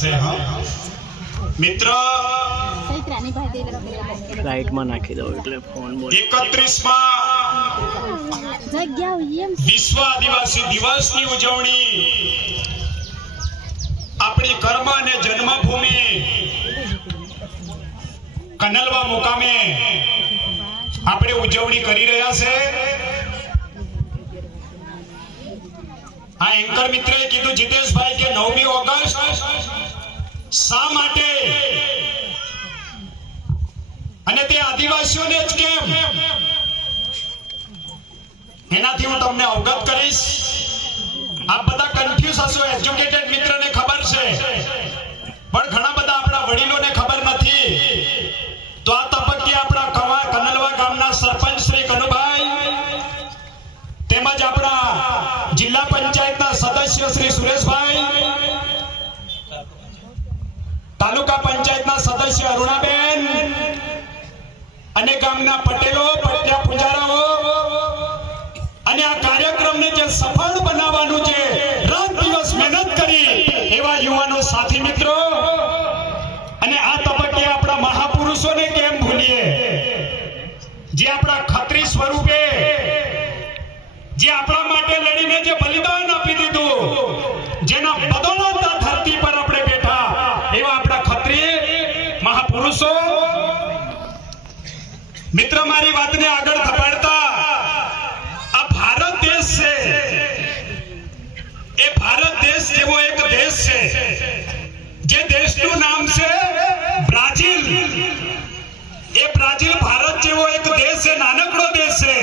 છે હા મિત્ર રાઈટ માં નાખી દો એટલે ફોન બોલ 31 માં વિશ્વ આદિવાસી દિવસની ઉજવણી આપણી કર્મ અને જન્મભૂમિ કનલવા મુકામે આપણે ઉજવણી કરી રહ્યા છે આ એન્કર મિત્રએ કીધું જીતેશભાઈ કે 9મી ઓગસ્ટ શા માટે અને તે આદિવાસીઓને જ કેમ એનાથી હું તમને અવગત કરીશ આપ બધા કન્ફ્યુઝ હશો એજ્યુકેટેડ મિત્રને ખબર છે પણ ઘણા બધા આપણા વડીલોને ખબર નથી તો આ તબક્કે આપણા કનલવા ગામના સરપંચ શ્રી કનુભાઈ તેમજ આપણા જિલ્લા પંચાયતના સદસ્ય શ્રી સુરેશભાઈ તાલુકા પંચાયતના સદસ્ય અરુણાબેન અને ગામના પટેલો પટ્યા પૂજારાઓ અને આ કાર્યક્રમને જે સફળ બનાવવાનું છે રાત દિવસ મહેનત કરી એવા યુવાનો સાથી મિત્રો અને આ તબક્કે આપણા મહાપુરુષોને કેમ ભૂલીએ જે આપણા ખત્રી સ્વરૂપે જે આપણા માટે લડીને જે બલિદાન આપી દીધું જેના બદૌલત આ ધરતી પર આપણે બેઠા એવા આપણા ખત્રી મહાપુરુષો મિત્ર મારી વાતને આગળ ધપાડતા આ ભારત દેશ છે એ ભારત દેશ જેવો એક દેશ છે જે દેશનું નામ છે બ્રાઝીલ એ બ્રાઝીલ ભારત જેવો એક દેશ છે નાનકડો દેશ છે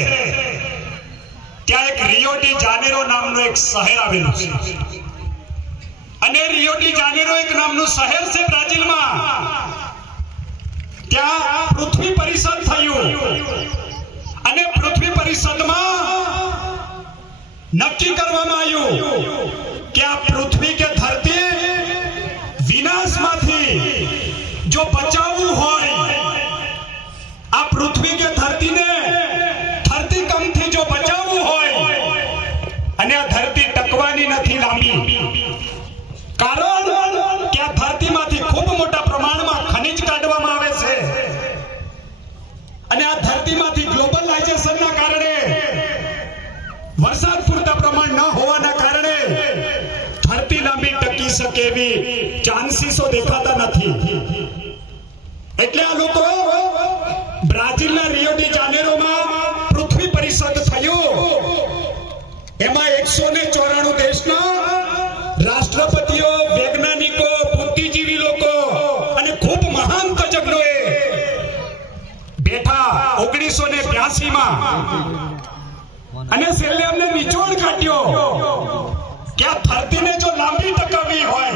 ત્યાં એક રિયો ડી જાનેરો નામનું એક શહેર આવેલું છે અને રિયો ડી જાનેરો એક નામનું શહેર છે બ્રાઝીલમાં ત્યાં પૃથ્વી પરિષદ થયું અને પૃથ્વી પરિષદમાં નક્કી કરવામાં આવ્યું કે આ પૃથ્વી કે ધરતી વિનાશમાંથી જો બચાવવું હોય આ પૃથ્વી કે ધરતીને ધરતીકંપથી જો બચાવવું હોય અને આ ધરતી ટકવાની નથી લાંબી કારણ કે આ ધરતીમાંથી ખૂબ મોટા પ્રમાણમાં ખનિજ કાઢવામાં આવે છે અને આ ધરતીમાંથી ગ્લોબલાઇઝેશનના કારણે વરસાદ પૂરતા પ્રમાણ ન હોવાના કારણે ધરતી લાંબી ટકી શકે એવી ચાન્સીસો દેખાતા નથી એટલે આ લોકો બ્રાઝીલના રિયો ડી જાનેરોમાં પૃથ્વી પરિષદ થયું એમાં 194 દેશના રાષ્ટ્રપતિઓ વૈજ્ઞાનિકો બુદ્ધિજીવી લોકો અને ખૂબ મહાન તજજ્ઞોએ બેઠા 1982 માં અને છેલ્લે અમને નિચોડ કાઢ્યો કે આ ધરતીને જો લાંબી ટકાવવી હોય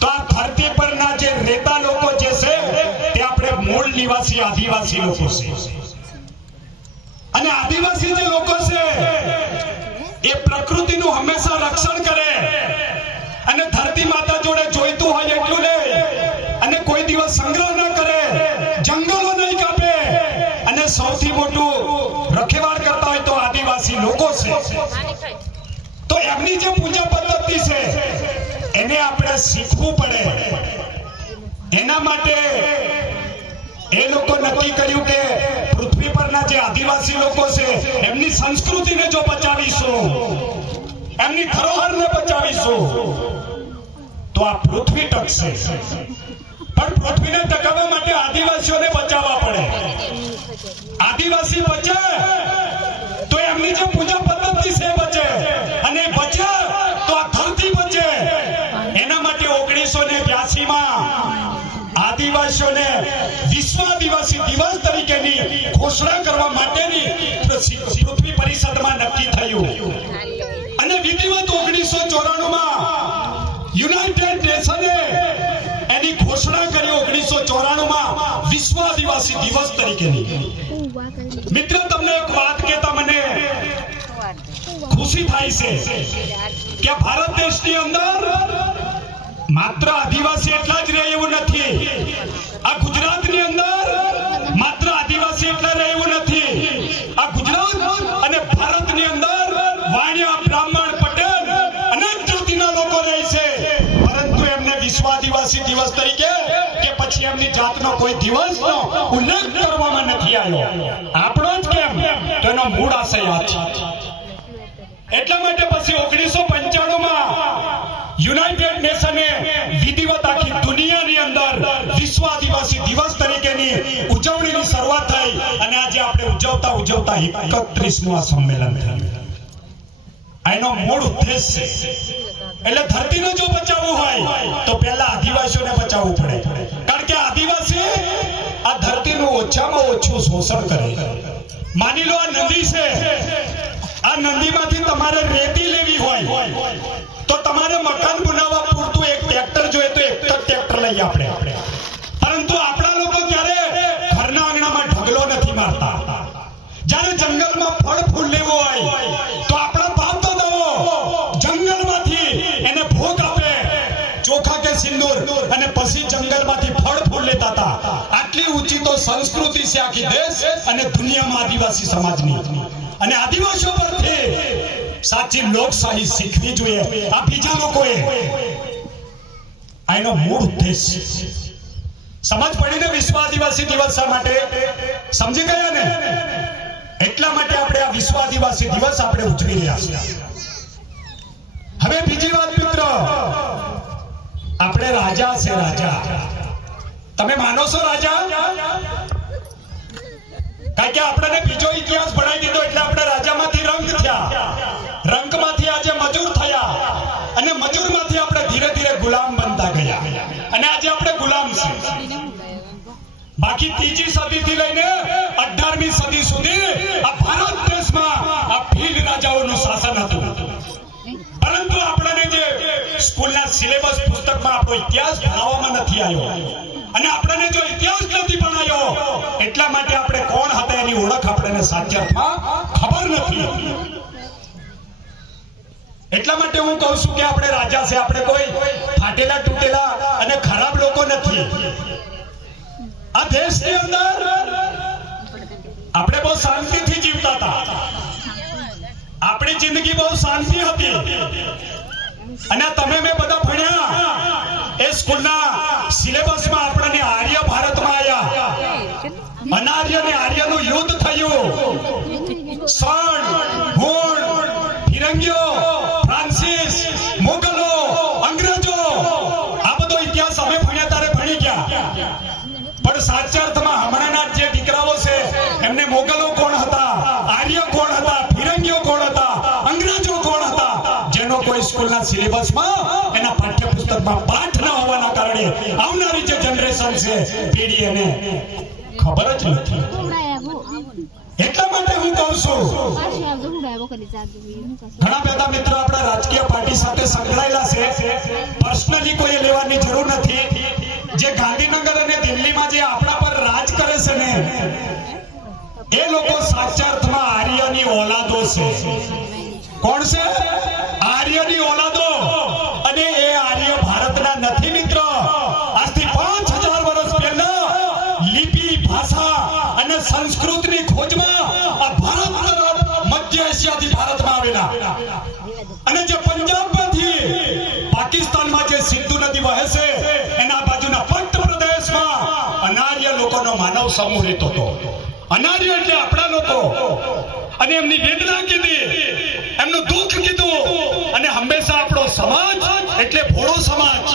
તો આ ધરતી પરના જે નેતા લોકો જે છે તે આપણે મૂળ નિવાસી આદિવાસી લોકો છે અને આદિવાસી જે લોકો છે એ પ્રકૃતિનું હંમેશા રક્ષણ કરે અને ધરતી માતા જોડે જોઈતું હોય એટલું લે અને કોઈ દિવસ સંગ્રહ ન કરે જંગલો નહીં કાપે અને સૌથી મોટું રખેવાળ કરતા હોય તો આદિવાસી લોકો છે તો એમની જે પૂજા પદ્ધતિ છે એને આપણે શીખવું પડે એના માટે એ લોકો નક્કી કર્યું કે પૃથ્વી પરના જે આદિવાસી લોકો છે એમની સંસ્કૃતિને જો બચાવીશું એમની ધરોહરને બચાવીશું તો આ પૃથ્વી ટકશે પણ પૃથ્વીને ટકાવવા માટે આદિવાસીઓને બચાવવા પડે આદિવાસી બચે તો એમની જે પૂજા પદ્ધતિ છે બચે અને બચે તો આ ધરતી બચે એના માટે 1982 માં આદિવાસીઓને વિશ્વ આદિવાસી દિવસ તરીકેની ઘોષણા કરવા માટેની પૃથ્વી પરિષદમાં નક્કી થયું અને વિધિવત 1994 માં યુનાઇટેડ નેશને એની ઘોષણા કરી 1994 માં વિશ્વ આદિવાસી દિવસ તરીકેની મિત્ર તમને એક વાત કહેતા મને ખુશી થાય છે કે ભારત દેશની અંદર માત્ર આદિવાસી એટલા જ રહે એવું નથી આ ગુજરાતની અંદર માત્ર આદિવાસી એટલા રહે એવું નથી આ ગુજરાત અને ભારતની અંદર વાણિયા બ્રાહ્મણ પટેલ અનેક જાતિના લોકો રહે છે પરંતુ એમને વિશ્વ પછી એમની જાતનો કોઈ દિવસનો ઉલ્લેખ કરવામાં નથી આવ્યો. આપણો જ કેમ તો એનો મૂળ આશય આ છે. એટલા માટે પછી 1995 માં યુનાઇટેડ નેશને વિધિવત આખી દુનિયાની અંદર વિશ્વ આદિવાસી દિવસ તરીકેની ઉજવણીની શરૂઆત થઈ અને આજે આપણે ઉજવતા 31મું આ સંમેલન થયું. આનો મૂળ ઉદ્દેશ છે એટલે ધરતીને જો બચાવવું હોય તો પહેલા આદિવાસીઓને બચાવવું પડે. કારણ કે આદિવાસી આ ધરતીનું ઓછામાં ઓછું શોષણ કરે. માની લો આ નદી છે, આ નદીમાંથી તમારે રેતી લેવી હોય તો તમારે મકાન બનાવવા પૂરતું એક ટ્રેક્ટર જોઈએ તો એક જ ટ્રેક્ટર લઈએ આપણે. પરંતુ આપણા લોકો ક્યારે ઘરના આંગણામાં ઢગલો નથી મારતા. જ્યારે જંગલમાં ફળ ફૂલ લેવું હોય તો આપણા બાપ દાદાઓ જંગલમાંથી એને ભોગ આપે, ચોખા કે સિંદૂર, અને પછી જંગલમાંથી ફળ ફૂલ લેતા હતા. આટલી ઊંચી તો સંસ્કૃતિ છે આખી દેશ અને દુનિયામાં આદિવાસી સમાજની. અને આદિવાસીઓ પરથી સાચી લોકશાહી શીખવી જોઈએ આ બીજા લોકોએ. આનો મૂળ ઉદ્દેશ સમજ પડીને વિશ્વ આદિવાસી દિવસ શા માટે સમજી ગયા ને? એટલા માટે આપણે આ વિશ્વ આદિવાસી દિવસ આપણે ઉજવી રહ્યા છીએ. હવે બીજી વાત મિત્રો, આપણે રાજા છે. રાજા તમે માનો છો રાજા? કારણ કે આપણને બીજો ઇતિહાસ ભણાવી દીધો એટલે આપણે રાજામાંથી રંક થયા, રંકમાંથી આજે મજૂર થયા અને મજૂરમાંથી આપણે ધીરે ધીરે ગુલામ બનતા ગયા અને આજે આપણે ગુલામ છે. બાકી 3જી સદીથી લઈને 18મી સદી સુધી આ ભારત દેશમાં આ ભીલ રાજાઓનું શાસન હતું. પરંતુ આપણને જે સ્કૂલના સિલેબસ પુસ્તકમાં આપણો ઇતિહાસ ભણાવવામાં નથી આવ્યો અને આપણને જો ઇતિહાસ નથી ભણાયો એટલા માટે આપણે કોણ હતા એની ઓળખ આપણને સાચા અર્થમાં ખબર નથી. એટલા માટે હું કહું છું કે આપણે રાજા છે, આપણે કોઈ ફાટેલા તૂટેલા અને ખરાબ લોકો નથી. આ દેશની અંદર આપણે બહુ શાંતિથી જીવતા હતા. આપણી જિંદગી બહુ શાંતિ હતી અને તમે મેં બધા ભણ્યા એ સ્કૂલના સિલેબસમાં આપણને આર્ય ભારતમાં આવ્યા, અનાર્ય ને આર્યનું યુદ્ધ થયું, સણ, હુણ, ફિરંગીઓ, ફ્રાન્સિસ, મુગલો, અંગ્રેજો, આ બધો ઇતિહાસ અમે ભણ્યા ત્યારે ભણી ગયા. પણ સાચા અર્થમાં હમણાંના જે દીકરાઓ છે એમને મોગલો કોણ હતા, આર્ય કોણ હતા, ફિરંગીઓ કોણ હતા, અંગ્રેજો કોણ હતા, જેનો કોઈ સ્કૂલના સિલેબસમાં એના પાઠ્યપુસ્તકમાં પાઠ ન હોવાના કારણે આવનારી જે જનરેશન છે પેઢી એને ખબર જ નથી. એટલા માટે હું કહું છું ઘણા બધા મિત્રો આપણા રાજકીય પાર્ટી સાથે સંકળાયેલા છે, પર્સનલી કોઈ લેવાની જરૂર નથી. જે ગાંધીનગર અને દિલ્હીમાં જે આપણા પર રાજ કરે છે ને એ લોકો સાચા અર્થમાં આર્યની ઓલાદો છે. કોણ છે? આર્યની ઓલાદો. અને એ આર્ય ભારતના નથી મિત્રો. આજથી 5000 વર્ષ પહેલા લિપિ, ભાષા અને સંસ્કૃતની ખોજમાં આ ભારત તરફ મધ્ય એશિયાથી ભારતમાં આવેલા અને જે પંજાબમાંથી પાકિસ્તાનમાં જે સિંધુ નદી વહે છે એના બાજુના પટ્ટ પ્રદેશમાં અનાર્ય લોકોનો માનવ સમૂહ રહેતો હતો. અનાર્ય એટલે આપણા લોકો. અને એમની વેદના કીધી, એમનું દુઃખ કીધું અને હંમેશા આપણો સમાજ એટલે ભોળો સમાજ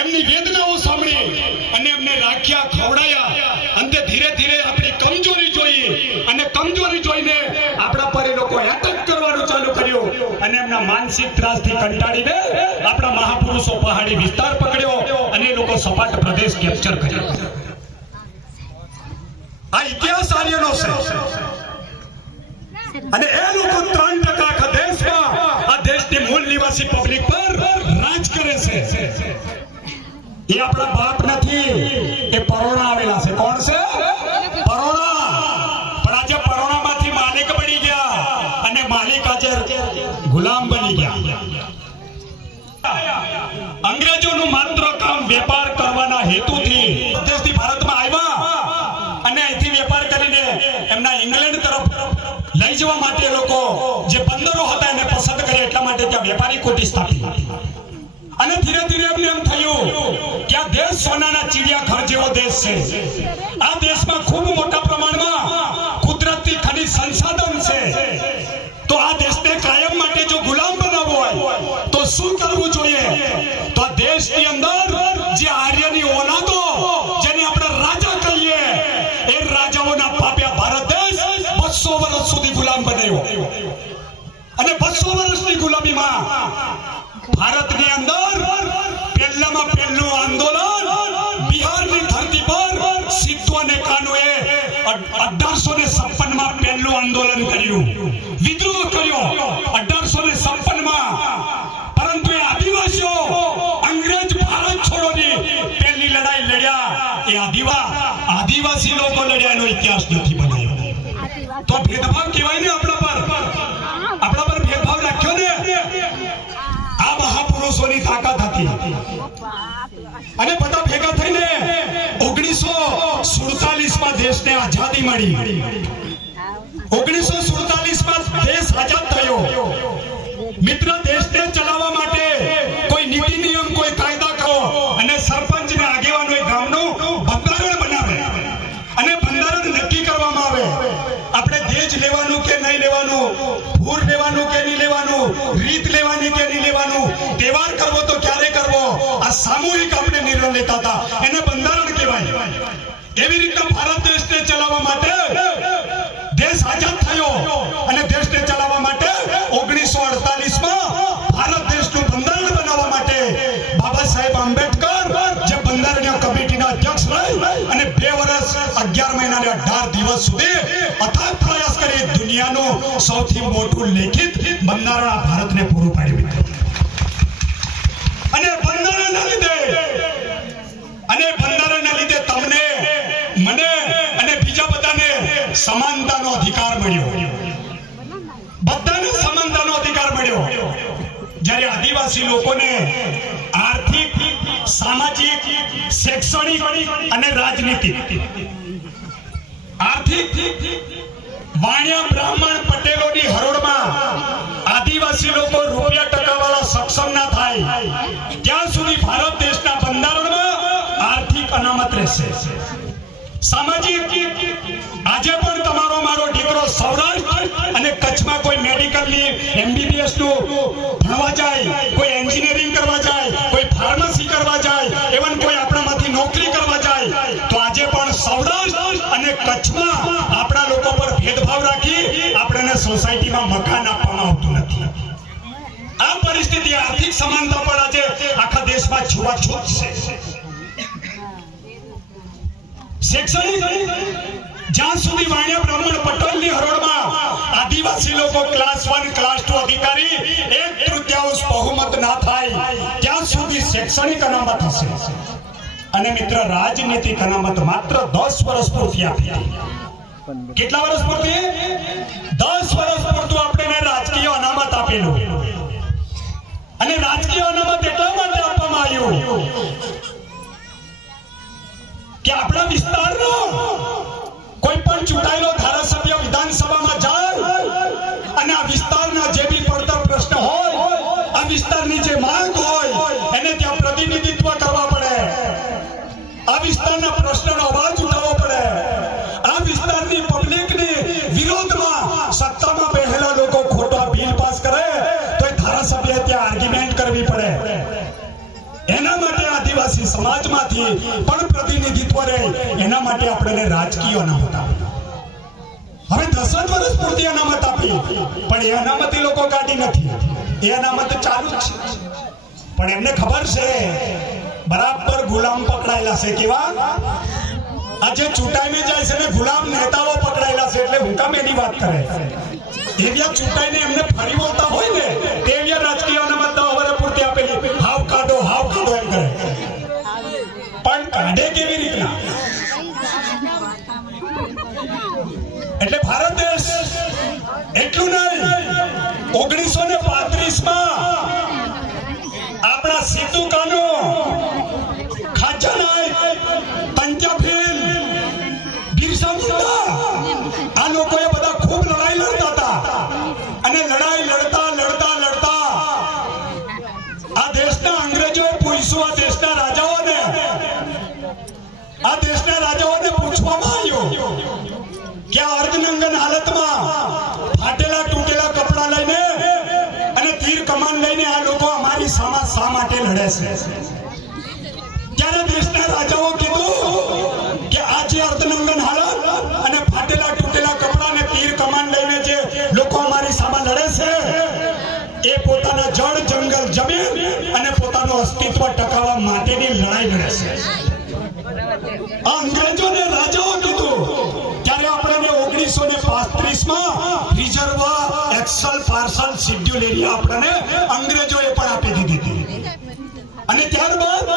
એમની વેદનાઓ સાંભળી અને એમને રાખ્યા, ખવડાયા. અંતે ધીરે ધીરે આપણી કમજોરી જોઈ અને કમજોરી જોઈને આપણા પર એ લોકો એટેક કરવાનું ચાલુ કર્યું અને એમના માનસિક ત્રાસથી કંટાળીને આપણા મહાપુરુષો પહાડી વિસ્તાર પકડ્યો અને એ લોકો સપાટ પ્રદેશ કેપ્ચર કર્યો. આ ઇતિહાસ આર્યનો છે અને એ લોકો 3% આખા દેશમાં આ દેશની મૂળ નિવાસી પબ્લિક પર રાજ કરે છે. એ આપણા બાપ નથી, એ પરોણા આવેલા છે. કોણ છે? પરોણા. પણ આજે પરોણામાંથી માલિક બની ગયા અને માલિક આજે ગુલામ બની ગયા. અંગ્રેજોનું માત્ર કામ વેપાર કરવાના હેતુથી દેશથી ભારતમાં આવ્યા અને અહીંથી વેપાર કરીને એમના ઇંગ્લેન્ડ તરફ લઈ જવા માટે લોકો જે બંદરો હતા એને પસંદ કરે એટલા માટે ત્યાં વેપારી કોઠી સ્થાપી. અને ધીરે ધીરે એમને એમ થયું કે આ દેશ સોનાના ચિડિયાઘર જેવો દેશ છે. આ દેશમાં ખૂબ મોટા પ્રમાણમાં કુદરતી ખનિજ સંસાધન છે. તો આ દેશને કાયમ માટે જો ગુલામ બનાવવો હોય તો શું કરવું જોઈએ? તો આ દેશની અંદર જે આર્યની ઓલાદો જેને આપણે રાજા કહીએ એ રાજાઓના પાપ્યા ભારત દેશ 200 વર્ષ સુધી ગુલામ બન્યો અને 200 વર્ષની ગુલામીમાં ભારતની અંદર પહેલામાં પહેલું આંદોલન બિહારની ધરતી પર સિદ્ધુ અને કાનોએ 1856 માં પહેલું આંદોલન કર્યું, વિદ્રોહ કર્યો 1856 માં. પરંતુ એ આદિવાસીઓ અંગ્રેજ ભારત છોડોની પહેલી લડાઈ લડ્યા. એ આદિવાસી લોકો લડ્યા, એનો ઇતિહાસ નથી બનાવ્યો. તો ભેદભાવ કહેવાય ને આપણા પર ભેદભાવ રાખ્યો ને. આ મહાપુરુષોની તાકાત હતી અને બધા ભેગા થઈને 1947 માં દેશને આઝાદી મળી. 1947 માં દેશ આઝાદ થયો. મિત્ર, દેશને ચલાવવા માટે કોઈ નીતિ નિયમ, કોઈ કાયદા કરો અને સરપંચ ને આગેવાનો એ ગામનું બંધારણ બનાવે અને બંધારણ નક્કી કરવામાં આવે. આપણે દેશ લેવાનું કે નહીં લેવાનું, ભૂર લેવાનું કે નહીં લેવાનું, રીત લેવાની કે નહીં લેવાનું, તહેવાર કરવો તો ક્યારે કરવો, આ સામૂહિક આપણે નિર્ણય લેતા હતા. એને બંધારણ કહેવાય. એવી રીતના ભારત દેશને ચલાવવા માટે દેશ આઝાદ થયો અને દેશને ચલાવવા માટે 1948 માં ભારત દેશનું બંધારણ બનાવવા માટે બાબા સાહેબ આંબેડકર જે બંધારણીય કમિટીના અધ્યક્ષ રહી અને 2 વર્ષ 11 મહિના અને 18 દિવસ સુધી અથાગ પ્રયાસ કરી દુનિયાનું સૌથી મોટું લેખિત બંધારણ આ ભારતને પૂરું પાડ્યું. અને બંધારણના લીધે તમને, મને અને બીજા બધાને સમાનતાનો અધિકાર મળ્યો. બધાને સમાનતાનો અધિકાર મળ્યો. જ્યારે આદિવાસી લોકોને આર્થિક, સામાજિક, શૈક્ષણિક અને રાજનીતિક, આર્થિક વાણિયા બ્રાહ્મણ પટેલોની હરોળમાં આદિવાસી લોકો રૂપિયા ટકાવાળા સક્ષમ ના થાય ત્યાં સુધી ભારત દેશના બંધારણમાં આર્થિક અનામત રહેશે. સામાજિક, આજે પણ તમારો મારો દીકરો સૌરાષ્ટ્ર અને કચ્છમાં કોઈ મેડિકલની MBBS નું ભણવા જાય, કોઈ એન્જિનિયરિંગ કરવા જાય, કોઈ ફાર્મસી કરવા જાય, એવન કોઈ આપણામાંથી નોકરી કરવા જાય, તો આજે પણ સૌરાષ્ટ્ર અને કચ્છમાં આપણા લોકો પર ભેદભાવ રાખી આપણને સોસાયટીમાં મકાન આપવામાં આવતું નથી. આ પરિસ્થિતિ, આર્થિક સમાનતા પણ આજે આખા દેશમાં છૂવાછૂત છે. શૈક્ષણિક, જ્યાં સુધી વાણિયા બ્રાહ્મણ પટેલની હરોળમાં આદિવાસી લોકો ક્લાસ 1, ક્લાસ 2 અધિકારી 1/3 બહુમત ના થાય ત્યાં સુધી શૈક્ષણિક અનામત હશે. અને મિત્ર, રાજનીતિક અનામત માત્ર 10 વર્ષ પૂરતી આપી. કેટલા વર્ષ પૂરતી? 10 વર્ષ પૂરતું આપણે રાજકીય અનામત આપેલું. અને રાજકીય અનામત એટલા માટે આપવામાં આવ્યું કે આપણા વિસ્તારનો કોઈ પણ ચૂંટાયેલો ધારાસભ્ય વિધાનસભામાં જાય અને આ વિસ્તારના જે બી પડતર પ્રશ્ન હોય, આ વિસ્તારની જે માંગ હોય, એને ત્યાં પ્રતિનિધિત્વ કરવા પડે. આ વિસ્તારના પ્રશ્નનો અવાજ ઉઠાવવો પડે. આ વિસ્તારની પબ્લિકની વિરોધમાં સત્તામાં બેઠેલા લોકો ખોટા બિલ પાસ કરે તો એ ધારાસભ્ય ત્યાં આર્ગ્યુમેન્ટ કરવી પડે. એના માટે આદિવાસી સમાજમાંથી પણ પ્રતિનિધિત્વ રહે, એના માટે આપણે રાજકીય અનામત આપી. હવે 10 વર્ષ પૂરતી અનામત આપી, પણ એ અનામત એ લોકો કાઢી નથી. એ અનામત ચાલુ જ છે. પણ એમને ખબર છે બરાબર ગુલામ પકડાયેલા છે. કેવા? આજે ચૂંટાઈને જાય છે ને ગુલામ નેતાઓ પકડાયેલા છે, એટલે હું કામ એની વાત કરે. એવી ચૂંટાઈને એમને ફરી બોલતા હોય ને તેવી રાજકીય અનામત 10 વર્ષ પૂરતી આપેલી. હાવ કાઢો એમ કરે. પણ કાઢે કેવી રીતના? એટલે ભારત દેશ એટલું નહીં, 1935 માં આપણા સિદ્ધુ કાનો, ખાજા નાયક, પંજાફીલ, બિરસા મુંડા, આ લોકોએ બધા ખૂબ લડાઈ લડતા હતા. અને લડાઈ લડતા આ દેશના અંગ્રેજો રહેશે. ત્યારે દેશના રાજાઓ કીધું કે આ જે અર્ધનંગન હાલત અને ફાટેલા તૂટેલા કપડા ને તીર કમાન લઈને જે લોકો અમારી સામે લડે છે, એ પોતાના જળ જંગલ જમીન અને પોતાનું અસ્તિત્વ ટકાવવા માટેની લડાઈ લડે છે. આ અંગ્રેજોને રાજાઓ કીધું. ત્યારે આપણે 1935માં રિઝર્વ એક્સલ પાર્સલ શિડ્યુલ એરિયા આપણને અંગ્રેજોએ પણ આપી દીધી હતી. અને ત્યારબાદ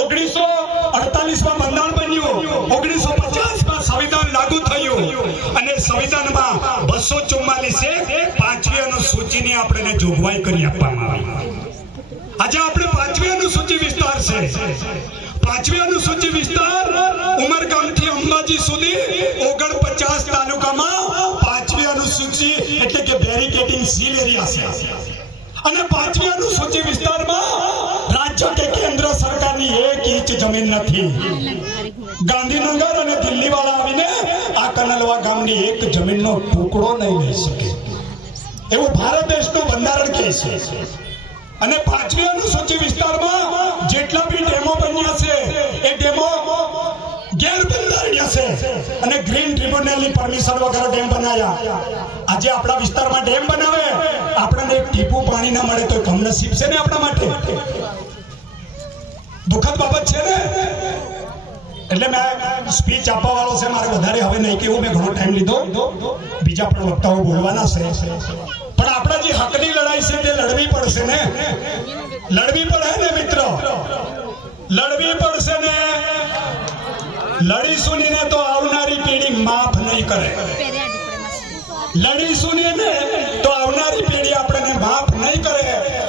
1948માં બંધારણ બન્યું, 1950માં સંવિધાન લાગુ થયું અને સંવિધાનમાં 244 પાંચમી અનુસૂચિની આપણને જોગવાઈ કરી આપવામાં આવી. આજે આપણે પાંચમી અનુસૂચિ વિસ્તાર છે. પાંચમી અનુસૂચિ વિસ્તાર ઉમરગામથી અંબાજી સુધી 49 તાલુકામાં પાંચમી અનુસૂચિ એટલે કે બેરિકેડિંગ સીલ એરિયા છે. અને પાંચમી અનુસૂચિ વિસ્તારમાં રાજ્ય કે કેન્દ્ર સરકારની 1 ઇંચ જમીન નથી. ગાંધીનગર અને દિલ્હી વાળા આવીને આ કનલવા ગામની એક જમીનનો ટુકડો નહીં લઈ શકે એવું ભારત દેશનું બંધારણ કહે છે. અને પાંચમી અનુસૂચિ વિસ્તારમાં જેટલા બી ડેમો બન્યા છે એ ડેમો ગેરબંધારણીય છે અને ગ્રીન ટ્રિબ્યુનલની પરમિશન વગર ડેમ બનાવ્યા. આજે આપણા વિસ્તારમાં ડેમ બનાવે, આપણને એક ટીપું પાણી ના મળે તો કમનસીબ છે ને આપણા માટે. દુઃખદ બાબત છે ને. એટલે મેં સ્પીચ આપવા વાળો છે, મારે વધારે હવે નહીં કેવું, મેં ઘણો ટાઈમ લીધો, બીજા પણ વક્તાઓ બોલવાના છે. પણ આપણા જે હકની લડાઈ છે તે લડવી પડશે ને. લડવી પડે ને મિત્રો, લડવી પડશે ને. લડીશું ને તો આવનારી પેઢી માફ નહીં કરે. લડીશું ને તો આવનારી પેઢી આપણને માફ નહીં કરે.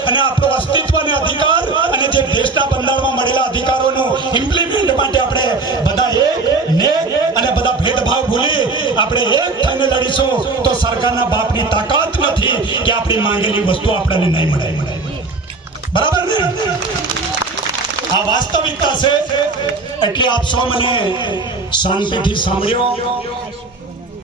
અને આપણો અસ્તિત્વ અને અધિકાર અને જે દેશના બંધારણમાં મળેલા અધિકારોનું ઇમ્પ્લિમેન્ટ માટે આપણે બધા એક ને અને બધા ભેદભાવ ભૂલી આપણે એક થઈને લડીશું તો સરકારના બાપની તાકાત નથી કે આપણી માંગેલી વસ્તુ આપણને નહીં મળે. બરાબર ને? આ વાસ્તવિકતા છે. એટલે આપ સૌ મને શાંતિથી સાંભળ્યો.